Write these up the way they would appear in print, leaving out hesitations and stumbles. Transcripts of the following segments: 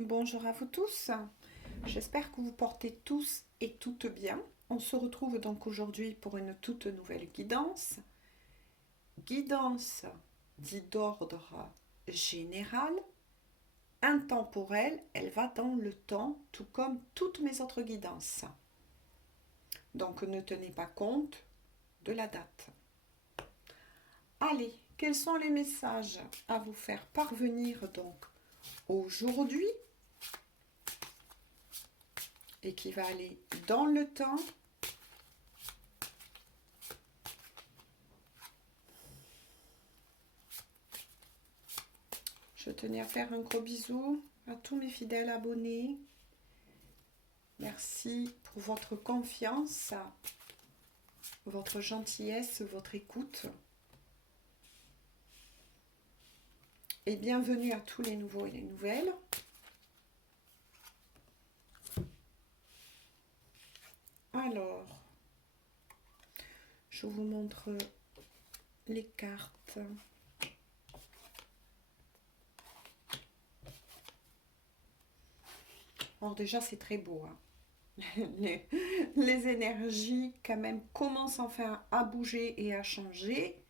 Bonjour à vous tous, j'espère que vous portez tous et toutes bien. On se retrouve donc aujourd'hui pour une toute nouvelle guidance. Guidance dit d'ordre général, intemporelle, elle va dans le temps, tout comme toutes mes autres guidances. Donc ne tenez pas compte de la date. Allez, quels sont les messages à vous faire parvenir donc aujourd'hui et qui va aller dans le temps? Je tenais à faire un gros bisou à tous mes fidèles abonnés. Merci pour votre confiance, votre gentillesse, votre écoute. Et bienvenue à tous les nouveaux et les nouvelles. Alors, je vous montre les cartes. Alors déjà, c'est très beau. Les énergies, quand même, commencent enfin à bouger et à changer.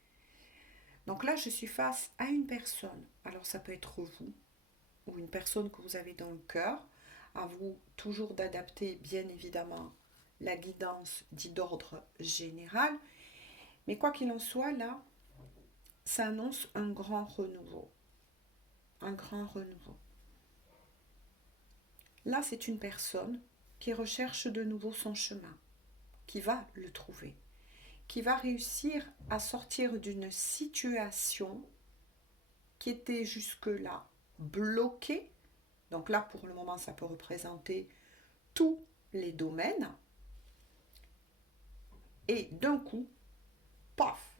Donc là, je suis face à une personne. Alors, ça peut être vous ou une personne que vous avez dans le cœur. À vous toujours d'adapter, bien évidemment, la guidance dit d'ordre général. Mais quoi qu'il en soit, là, ça annonce un grand renouveau. Un grand renouveau. Là, c'est une personne qui recherche de nouveau son chemin, qui va le trouver, qui va réussir à sortir d'une situation qui était jusque-là bloquée. Donc là, pour le moment, ça peut représenter tous les domaines. Et d'un coup, paf,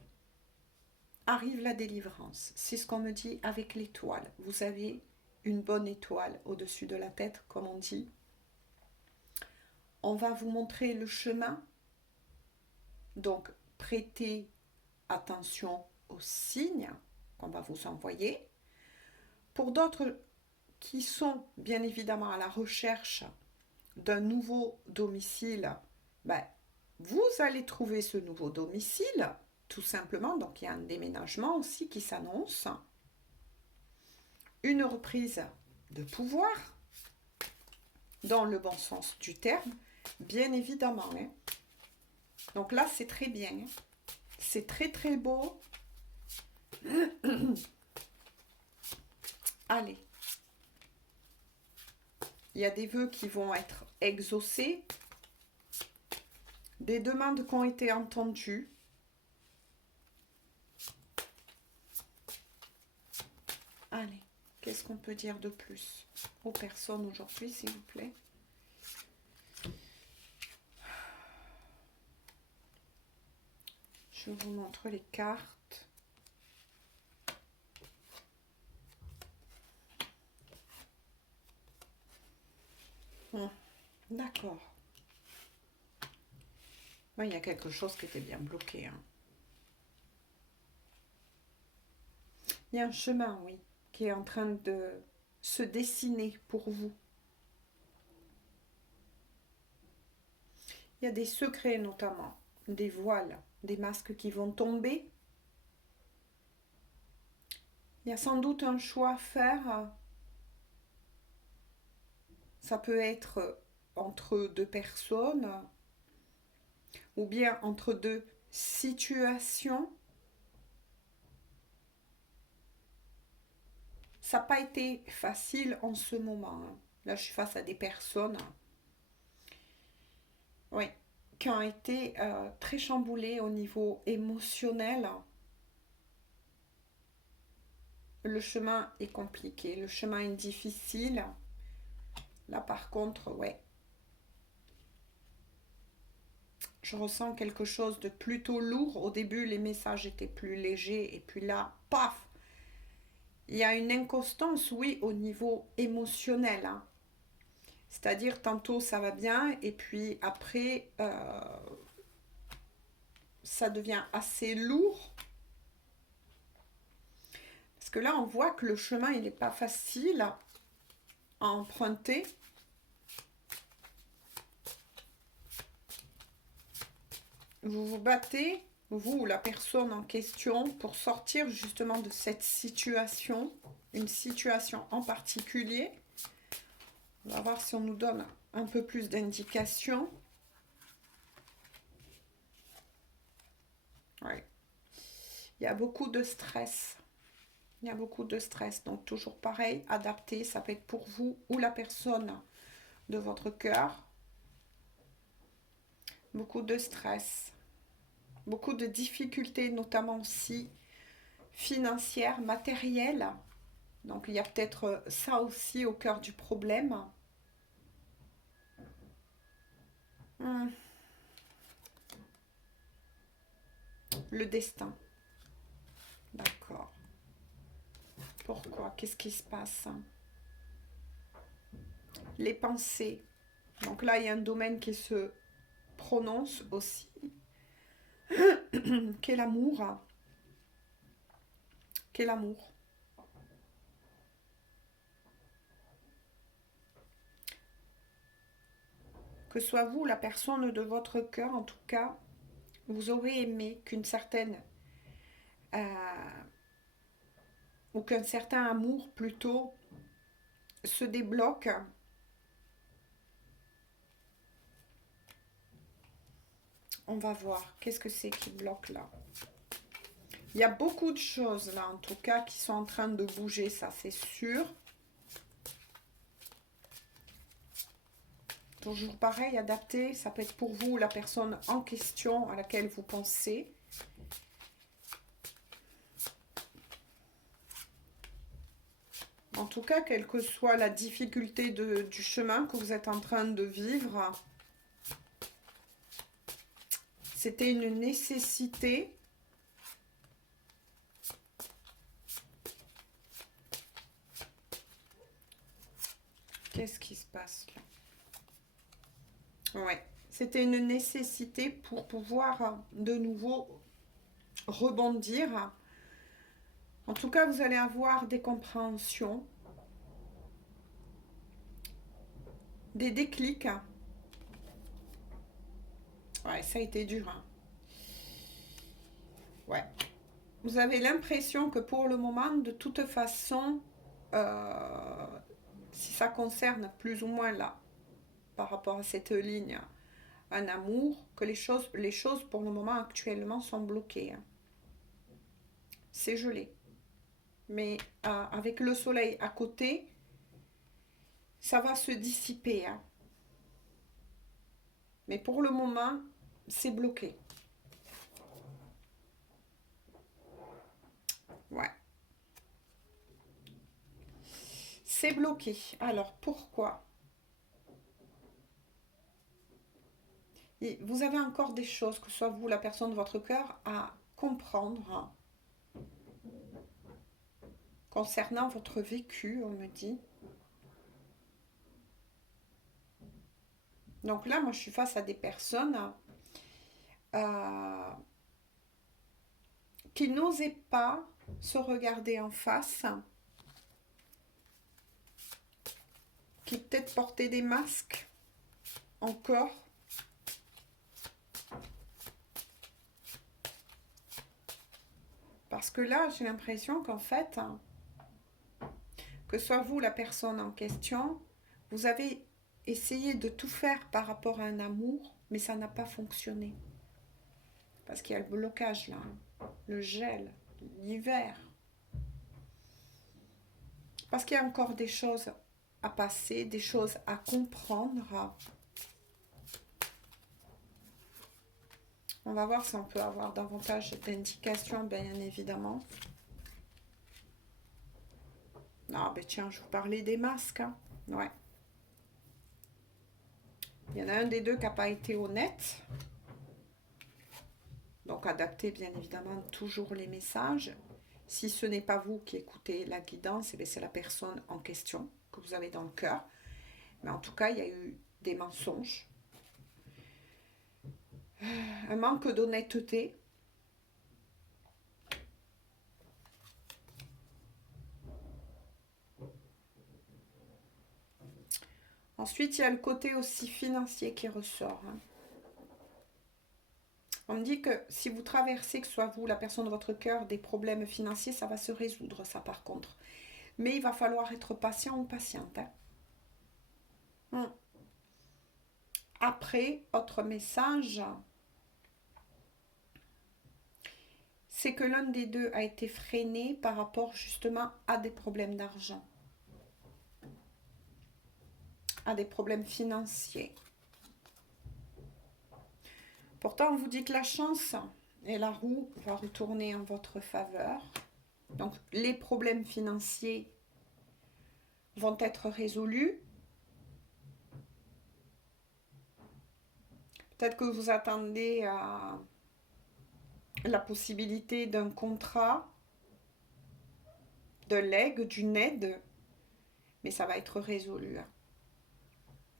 arrive la délivrance. C'est ce qu'on me dit avec l'étoile. Vous avez une bonne étoile au-dessus de la tête, comme on dit. On va vous montrer le chemin. Donc, prêtez attention aux signes qu'on va vous envoyer. Pour d'autres qui sont bien évidemment à la recherche d'un nouveau domicile, ben, vous allez trouver ce nouveau domicile, tout simplement. Donc, il y a un déménagement aussi qui s'annonce. Une reprise de pouvoir, dans le bon sens du terme, bien évidemment. Donc là, c'est très bien. C'est très, très beau. Allez. Il y a des vœux qui vont être exaucés, des demandes qui ont été entendues. Allez, qu'est-ce qu'on peut dire de plus aux personnes aujourd'hui, s'il vous plaît? Je vous montre les cartes. D'accord. Oui, il y a quelque chose qui était bien bloqué. Il y a un chemin, oui, qui est en train de se dessiner pour vous. Il y a des secrets notamment, des voiles, des masques qui vont tomber. Il y a sans doute un choix à faire. Ça peut être entre deux personnes ou bien entre deux situations. Ça n'a pas été facile en ce moment. Là, je suis face à des personnes, oui, qui ont été très chamboulées au niveau émotionnel. Le chemin est compliqué, le chemin est difficile. Là, par contre, ouais, je ressens quelque chose de plutôt lourd. Au début, les messages étaient plus légers. Et puis là, paf, il y a une inconstance, oui, au niveau émotionnel. C'est-à-dire, tantôt, ça va bien. Et puis après, ça devient assez lourd. Parce que là, on voit que le chemin, il n'est pas facile. à emprunter. Vous vous battez, vous ou la personne en question, pour sortir justement de cette situation, une situation en particulier. On va voir si on nous donne un peu plus d'indications. Ouais. Il y a beaucoup de stress. Il y a beaucoup de stress. Donc, toujours pareil, adapté. Ça peut être pour vous ou la personne de votre cœur. Beaucoup de stress. Beaucoup de difficultés, notamment aussi financières, matérielles. Donc, il y a peut-être ça aussi au cœur du problème. Le destin. D'accord. Pourquoi? Qu'est-ce qui se passe? Les pensées. Donc là, il y a un domaine qui se prononce aussi, qui est l'amour. Qui est l'amour. Que soit vous, la personne de votre cœur, en tout cas, vous aurez aimé qu'une certaine... ou qu'un certain amour, plutôt, se débloque. On va voir. Qu'est-ce que c'est qui bloque là? Il y a beaucoup de choses là, en tout cas, qui sont en train de bouger, ça c'est sûr. Toujours pareil, adapté, ça peut être pour vous, la personne en question à laquelle vous pensez. En tout cas, quelle que soit la difficulté du chemin que vous êtes en train de vivre, c'était une nécessité. Qu'est-ce qui se passe là? Ouais, c'était une nécessité pour pouvoir de nouveau rebondir. En tout cas, vous allez avoir des compréhensions, des déclics. Ouais, ça a été dur. Hein. Ouais. Vous avez l'impression que pour le moment, de toute façon, si ça concerne plus ou moins là, par rapport à cette ligne, un amour, que les choses pour le moment actuellement sont bloquées. Hein. C'est gelé. Mais avec le soleil à côté, ça va se dissiper. Hein. Mais pour le moment, c'est bloqué. Ouais. C'est bloqué. Alors, pourquoi? Et vous avez encore des choses, que ce soit vous, la personne de votre cœur, à comprendre concernant votre vécu, on me dit. Donc là, moi, je suis face à des personnes euh, qui n'osaient pas se regarder en face, qui peut-être portaient des masques encore. Parce que là, j'ai l'impression qu'en fait, que soit vous, la personne en question, vous avez essayé de tout faire par rapport à un amour, mais ça n'a pas fonctionné. Parce qu'il y a le blocage là, le gel, l'hiver. Parce qu'il y a encore des choses à passer, des choses à comprendre. On va voir si on peut avoir davantage d'indications, bien évidemment. Ah ben tiens, je vous parlais des masques. Hein. Ouais. Il y en a un des deux qui n'a pas été honnête. Donc adaptez bien évidemment toujours les messages. Si ce n'est pas vous qui écoutez la guidance, c'est la personne en question que vous avez dans le cœur. Mais en tout cas, il y a eu des mensonges. Un manque d'honnêteté. Ensuite, il y a le côté aussi financier qui ressort. Hein. On me dit que si vous traversez, que ce soit vous, la personne de votre cœur, des problèmes financiers, ça va se résoudre, ça par contre. Mais il va falloir être patient ou patiente. Hein. Après, autre message, c'est que l'un des deux a été freiné par rapport justement à des problèmes d'argent, à des problèmes financiers. Pourtant, on vous dit que la chance et la roue va retourner en votre faveur. Donc, les problèmes financiers vont être résolus. Peut-être que vous attendez à la possibilité d'un contrat, de legs, d'une aide, mais ça va être résolu.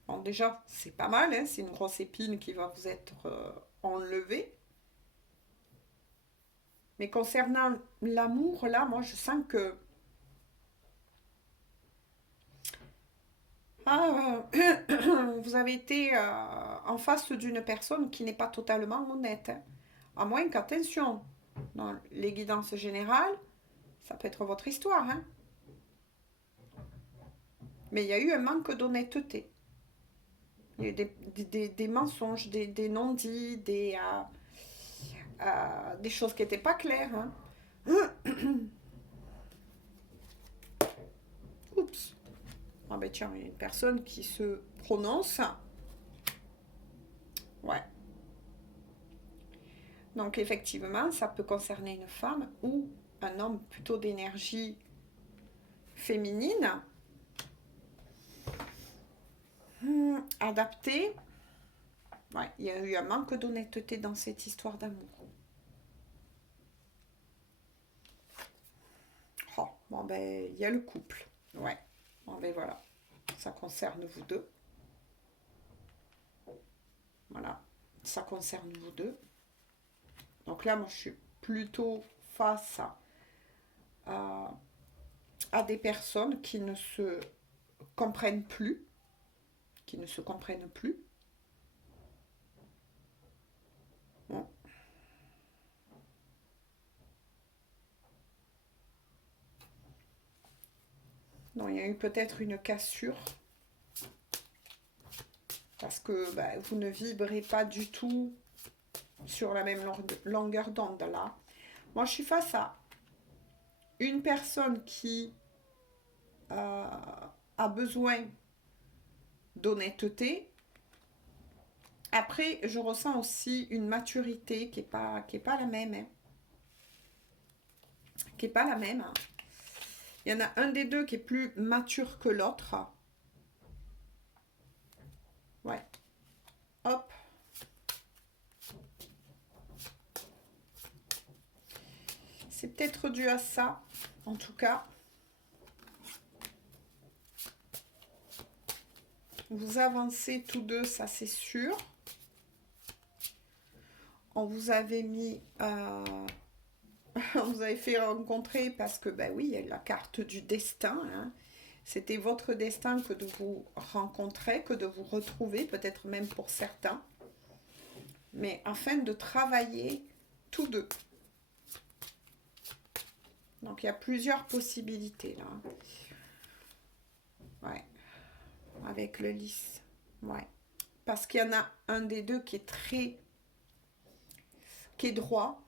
Bon, déjà, c'est pas mal, hein, c'est une grosse épine qui va vous être enlevée. Mais concernant l'amour, là, moi, je sens que vous avez été en face d'une personne qui n'est pas totalement honnête. Hein. À moins qu'attention, dans les guidances générales, ça peut être votre histoire. Hein. Mais il y a eu un manque d'honnêteté. Il y a eu des mensonges, des non-dits, des choses qui n'étaient pas claires. Hein. Oups. Ah ben tiens, il y a une personne qui se prononce. Ouais. Donc effectivement, ça peut concerner une femme ou un homme plutôt d'énergie féminine. Adapté. Ouais, il y a eu un manque d'honnêteté dans cette histoire d'amour. Oh, bon ben, il y a le couple. Ouais. Bon ben voilà. Ça concerne vous deux. Voilà. Ça concerne vous deux. Donc là, moi, je suis plutôt face à des personnes qui ne se comprennent plus. Qui ne se comprennent plus. Bon. Non, il y a eu peut-être une cassure. Parce que bah, vous ne vibrez pas du tout sur la même longueur d'onde là. Moi, je suis face à une personne qui a besoin d'honnêteté. Après, je ressens aussi une maturité qui est pas la même. Hein. Qui est pas la même. Hein. Il y en a un des deux qui est plus mature que l'autre. Ouais. Hop. C'est peut-être dû à ça, en tout cas. Vous avancez tous deux, ça c'est sûr. On vous avait mis... on vous avez fait rencontrer parce que, ben oui, il y a la carte du destin. Hein. C'était votre destin que de vous rencontrer, que de vous retrouver, peut-être même pour certains. Mais afin de travailler tous deux. Donc, il y a plusieurs possibilités là. Ouais. Avec le lys. Ouais. Parce qu'il y en a un des deux qui est qui est droit.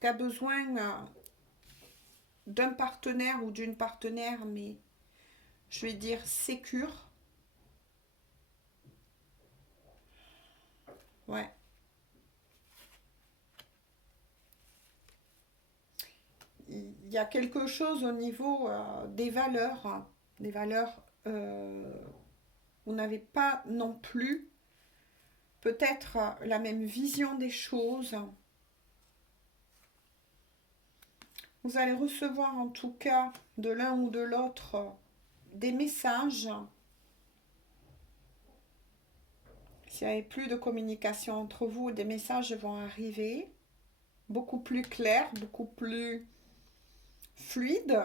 Qui a besoin d'un partenaire ou d'une partenaire, mais je vais dire sécure. Ouais. Il y a quelque chose au niveau des valeurs. Hein. Des valeurs, vous n'avez pas non plus peut-être la même vision des choses. Vous allez recevoir en tout cas de l'un ou de l'autre des messages. S'il n'y avait plus de communication entre vous, des messages vont arriver beaucoup plus clairs, beaucoup plus fluides.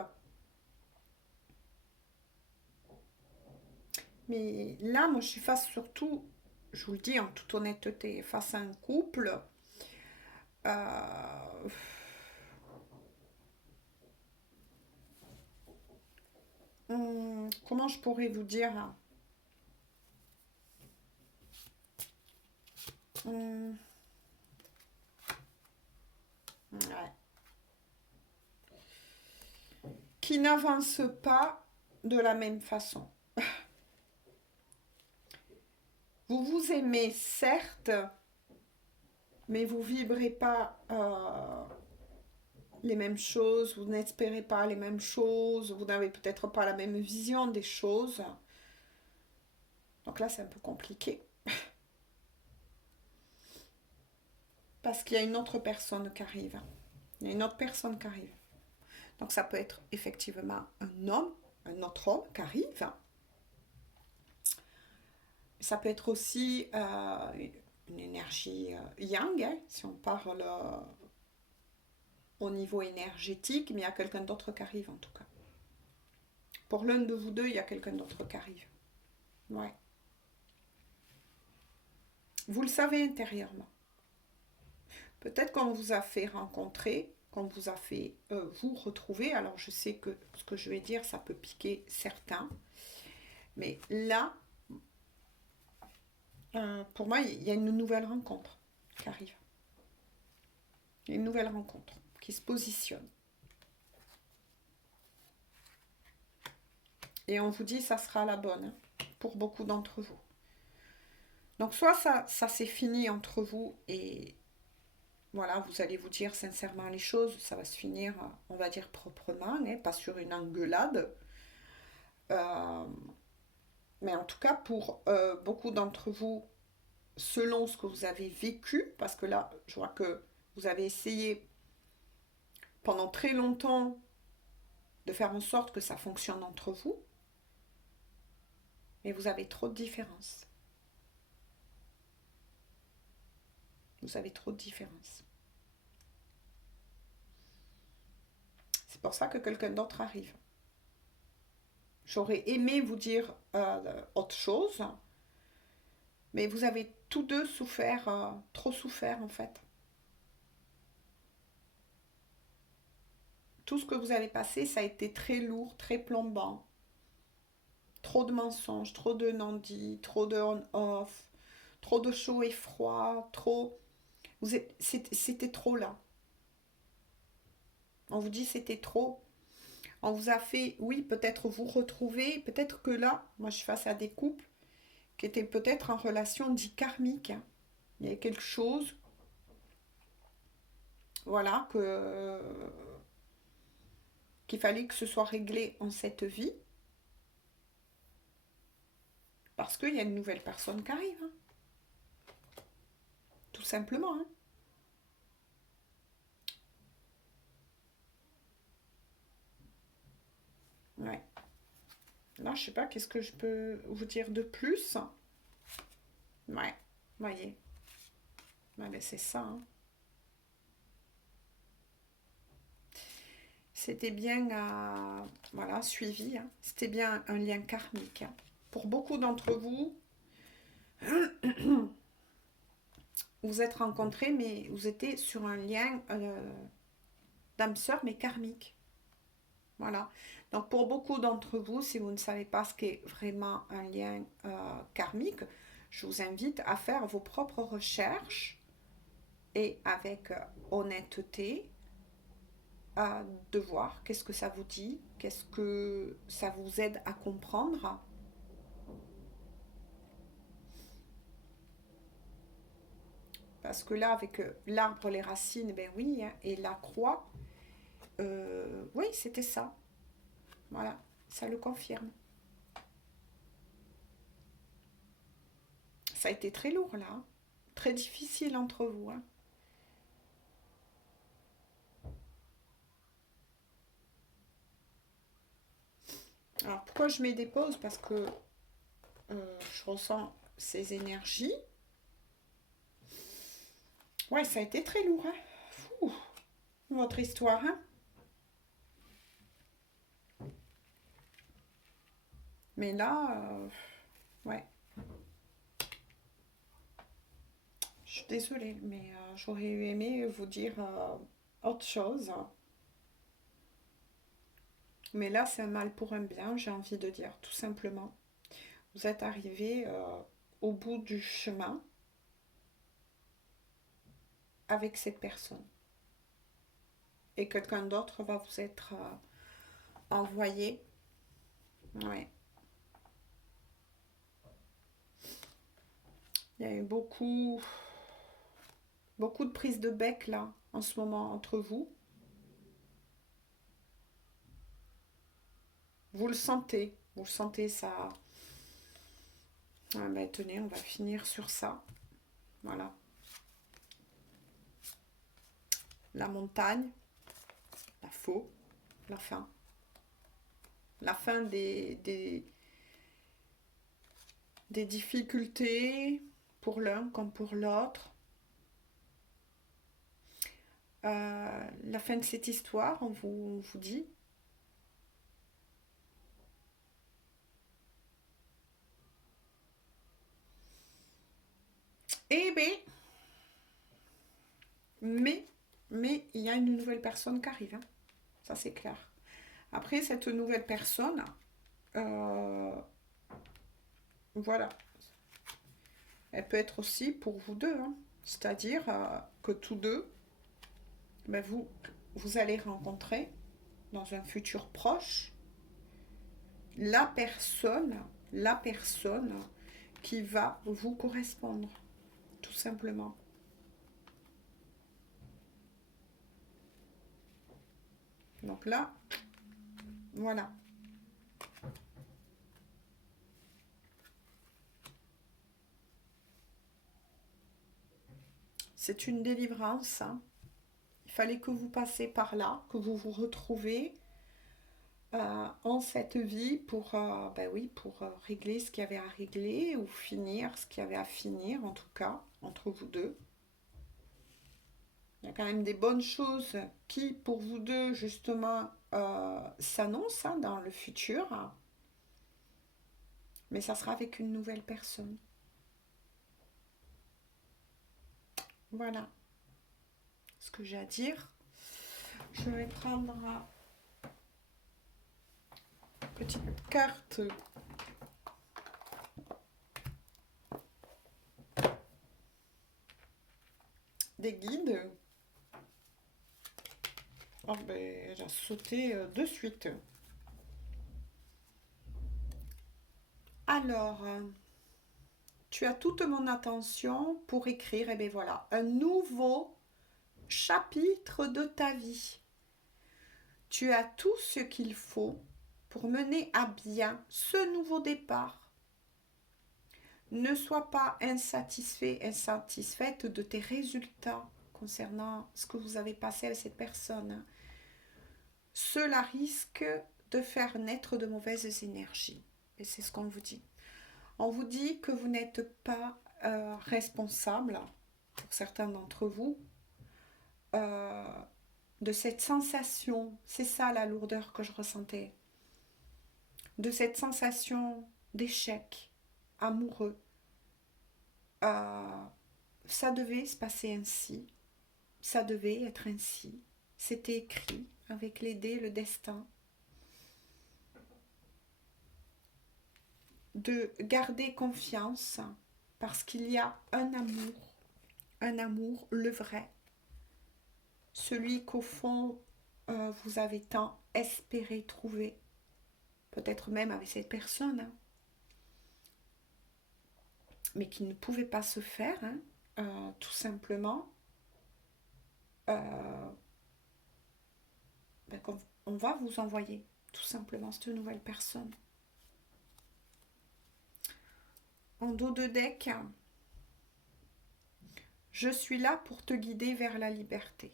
Mais là, moi, je suis face surtout, je vous le dis en toute honnêteté, face à un couple. euh, Comment je pourrais vous dire? Hum, ouais. Qui n'avance pas de la même façon. Vous vous aimez, certes, mais vous vibrez pas les mêmes choses, vous n'espérez pas les mêmes choses, vous n'avez peut-être pas la même vision des choses. Donc là, c'est un peu compliqué. Parce qu'il y a une autre personne qui arrive. Il y a une autre personne qui arrive. Donc ça peut être effectivement un homme, un autre homme qui arrive. Ça peut être aussi une énergie yang, hein, si on parle au niveau énergétique, mais il y a quelqu'un d'autre qui arrive en tout cas. Pour l'un de vous deux, il y a quelqu'un d'autre qui arrive. Ouais. Vous le savez intérieurement. Peut-être qu'on vous a fait rencontrer, qu'on vous a fait vous retrouver. Alors je sais que ce que je vais dire, ça peut piquer certains. Mais là, pour moi, il y a une nouvelle rencontre qui arrive. Il y a une nouvelle rencontre qui se positionne. Et on vous dit, ça sera la bonne hein, pour beaucoup d'entre vous. Donc soit ça c'est fini entre vous et voilà, vous allez vous dire sincèrement les choses, ça va se finir, on va dire proprement, hein, pas sur une engueulade. Euh, mais en tout cas, pour beaucoup d'entre vous, selon ce que vous avez vécu, parce que là, je vois que vous avez essayé pendant très longtemps de faire en sorte que ça fonctionne entre vous, mais vous avez trop de différences. Vous avez trop de différences. C'est pour ça que quelqu'un d'autre arrive. J'aurais aimé vous dire autre chose, mais vous avez tous deux souffert, trop souffert en fait. Tout ce que vous avez passé, ça a été très lourd, très plombant. Trop de mensonges, trop de non-dits, trop de on-off, trop de chaud et froid, trop... C'était trop là. On vous dit c'était trop. On vous a fait, oui, peut-être vous retrouver, peut-être que là, moi je suis face à des couples qui étaient peut-être en relation dite karmique. Hein. Il y a quelque chose, voilà, qu'il fallait que ce soit réglé en cette vie, parce qu'il y a une nouvelle personne qui arrive. Hein. Tout simplement. Hein. Ouais. Là, je sais pas, qu'est-ce que je peux vous dire de plus. Ouais, voyez. Ouais, ben c'est ça. Hein. C'était bien voilà, suivi. Hein. C'était bien un lien karmique. Hein. Pour beaucoup d'entre vous, vous êtes rencontrés, mais vous étiez sur un lien d'âme sœur, mais karmique. Voilà. Donc pour beaucoup d'entre vous, si vous ne savez pas ce qu'est vraiment un lien karmique, je vous invite à faire vos propres recherches et avec honnêteté de voir qu'est-ce que ça vous dit, qu'est-ce que ça vous aide à comprendre. Parce que là, avec l'arbre, les racines, ben oui, hein, et la croix, oui, c'était ça. Voilà, ça le confirme. Ça a été très lourd là, hein. Très difficile entre vous. Hein. Alors pourquoi je mets des pauses? Parce que je ressens ces énergies. Ouais, ça a été très lourd. Hein. Fou, votre histoire. Hein. Mais là, Ouais. Je suis désolée, mais j'aurais aimé vous dire autre chose. Mais là, c'est un mal pour un bien, j'ai envie de dire, tout simplement. Vous êtes arrivé au bout du chemin avec cette personne. Et quelqu'un d'autre va vous être envoyé. Ouais. Il y a eu beaucoup de prises de bec là, en ce moment, entre vous. Vous le sentez ça. Ah, ben, tenez, on va finir sur ça. Voilà. La montagne, la faux, la fin. La fin des difficultés pour l'un comme pour l'autre. La fin de cette histoire, on vous dit. Eh bien, mais, mais il y a une nouvelle personne qui arrive, hein. Ça c'est clair. Après, cette nouvelle personne, euh, voilà, elle peut être aussi pour vous deux, hein. C'est-à-dire que tous deux, ben vous allez rencontrer dans un futur proche la personne, la personne qui va vous correspondre, tout simplement. Donc là, voilà. C'est une délivrance, hein. Il fallait que vous passiez par là, que vous vous retrouvez en cette vie pour, ben oui, pour régler ce qu'il y avait à régler ou finir ce qu'il y avait à finir, en tout cas, entre vous deux. Il y a quand même des bonnes choses qui, pour vous deux, justement, s'annoncent, hein, dans le futur, mais ça sera avec une nouvelle personne. Voilà ce que j'ai à dire. Je vais prendre une petite carte des guides. Oh ben, j'ai sauté de suite. Alors, tu as toute mon attention pour écrire, et bien voilà, un nouveau chapitre de ta vie. Tu as tout ce qu'il faut pour mener à bien ce nouveau départ. Ne sois pas insatisfait, insatisfaite de tes résultats concernant ce que vous avez passé avec cette personne. Cela risque de faire naître de mauvaises énergies. Et c'est ce qu'on vous dit. On vous dit que vous n'êtes pas responsable, pour certains d'entre vous, euh, de cette sensation. C'est ça la lourdeur que je ressentais. De cette sensation d'échec amoureux. Euh, Ça devait se passer ainsi. Ça devait être ainsi. C'était écrit avec les dés, le destin. De garder confiance parce qu'il y a un amour, le vrai, celui qu'au fond vous avez tant espéré trouver, peut-être même avec cette personne, hein, mais qui ne pouvait pas se faire, hein, tout simplement, euh, ben, on va vous envoyer tout simplement cette nouvelle personne. En dos de deck, je suis là pour te guider vers la liberté.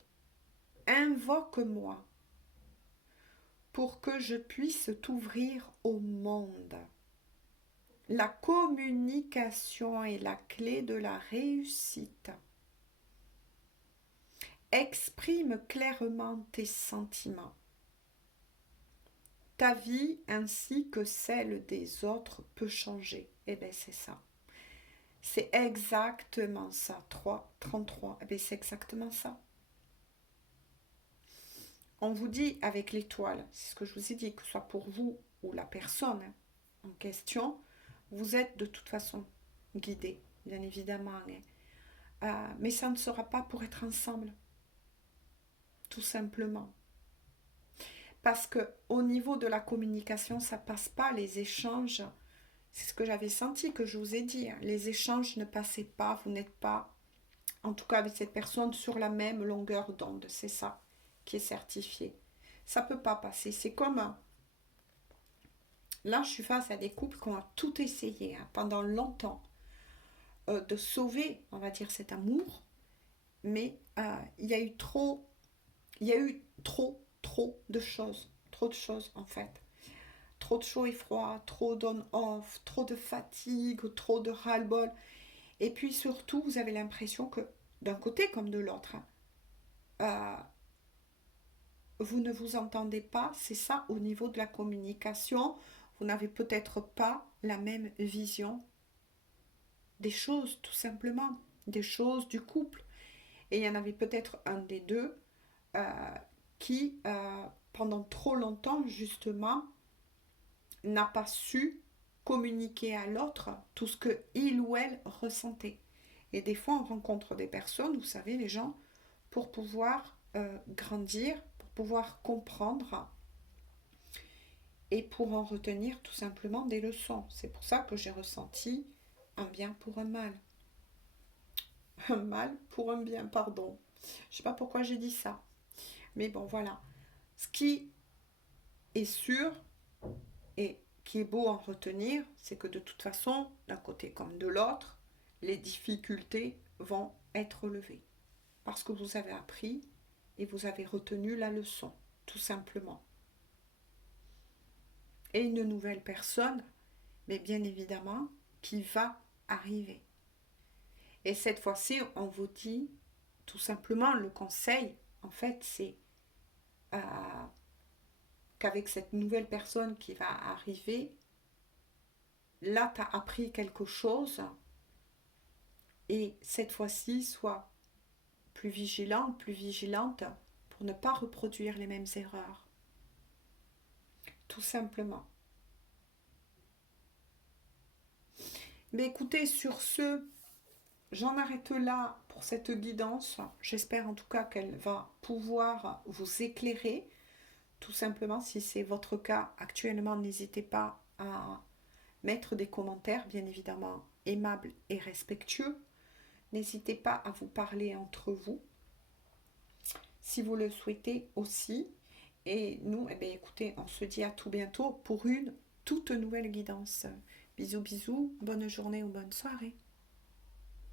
Invoque-moi pour que je puisse t'ouvrir au monde. La communication est la clé de la réussite. Exprime clairement tes sentiments. ta vie ainsi que celle des autres peut changer. Eh bien, c'est ça. C'est exactement ça. 33. Eh bien, c'est exactement ça. On vous dit avec l'étoile, c'est ce que je vous ai dit, que ce soit pour vous ou la personne en question, vous êtes de toute façon guidé, bien évidemment. Mais ça ne sera pas pour être ensemble, tout simplement. Parce que au niveau de la communication, ça passe pas, les échanges. C'est ce que j'avais senti, que je vous ai dit. Les échanges ne passaient pas, vous n'êtes pas, en tout cas avec cette personne, sur la même longueur d'onde. C'est ça qui est certifié. Ça peut pas passer. C'est comme, là je suis face à des couples qui ont tout essayé pendant longtemps de sauver, on va dire, cet amour. Mais il y a eu trop de choses. Trop de choses en fait. Trop de chaud et froid, trop d'on-off, trop de fatigue, trop de ras-le-bol. Et puis surtout, vous avez l'impression que d'un côté comme de l'autre, vous ne vous entendez pas, c'est ça au niveau de la communication. Vous n'avez peut-être pas la même vision des choses, tout simplement, des choses du couple. Et il y en avait peut-être un des deux qui, pendant trop longtemps, justement, n'a pas su communiquer à l'autre tout ce que il ou elle ressentait. Et des fois, on rencontre des personnes, vous savez, les gens, pour pouvoir grandir, pour pouvoir comprendre et pour en retenir tout simplement des leçons. C'est pour ça que j'ai ressenti un bien pour un mal. Un mal pour un bien, pardon. Je ne sais pas pourquoi j'ai dit ça. Mais bon, voilà. Ce qui est sûr et qui est beau à en retenir, c'est que de toute façon, d'un côté comme de l'autre, les difficultés vont être levées. Parce que vous avez appris et vous avez retenu la leçon, tout simplement. Et une nouvelle personne, mais bien évidemment, qui va arriver. Et cette fois-ci, on vous dit tout simplement, le conseil, en fait, c'est qu'avec cette nouvelle personne qui va arriver, là, tu as appris quelque chose et cette fois-ci, sois plus vigilant, plus vigilante pour ne pas reproduire les mêmes erreurs. Tout simplement. Mais écoutez, sur ce, j'en arrête là pour cette guidance. J'espère en tout cas qu'elle va pouvoir vous éclairer. Tout simplement, si c'est votre cas actuellement, n'hésitez pas à mettre des commentaires, bien évidemment aimables et respectueux. N'hésitez pas à vous parler entre vous, si vous le souhaitez aussi. Et nous, eh bien, écoutez, on se dit à tout bientôt pour une toute nouvelle guidance. Bisous, bisous, bonne journée ou bonne soirée.